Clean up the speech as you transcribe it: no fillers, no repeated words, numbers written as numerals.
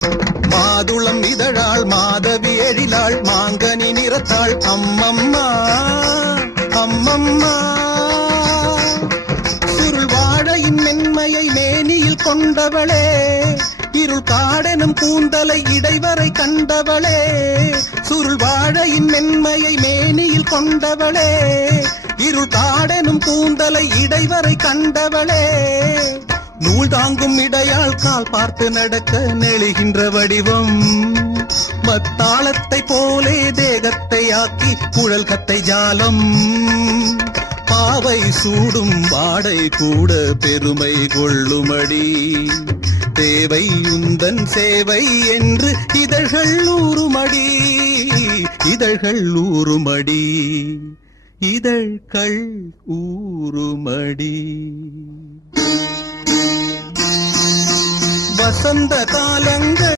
மாதுளம் இதழாள் மாதவி எழிலாள் மாங்கனி நிறத்தாள் அம்மம்மா அம்மம்மா. சுருள் வாழையின் மென்மையை மேனியில் கொண்டவளே, இருள் காடெனும் கூந்தலை இடைவரை கண்டவளே. சுருள் வாழையின் மென்மையை மேனியில் கொண்டவளே, இருள் காடெனும் கூந்தலை இடைவரை கண்டவளே. நூல் தாங்கும் இடையால் கால் பார்த்து நடக்க நெளிகின்ற வடிவம், மத்தாளத்தை போலே தேகத்தை ஆக்கி குழல் கத்தை ஜாலம். பாவை சூடும் வாடை கூட பெருமை கொள்ளுமடி, தேவை உந்தன் சேவை என்று இதழ்கள் ஊறுமடி, இதழ்கள் ஊறுமடி, இதழ்கள் ஊறுமடி. வசந்த காலங்கள்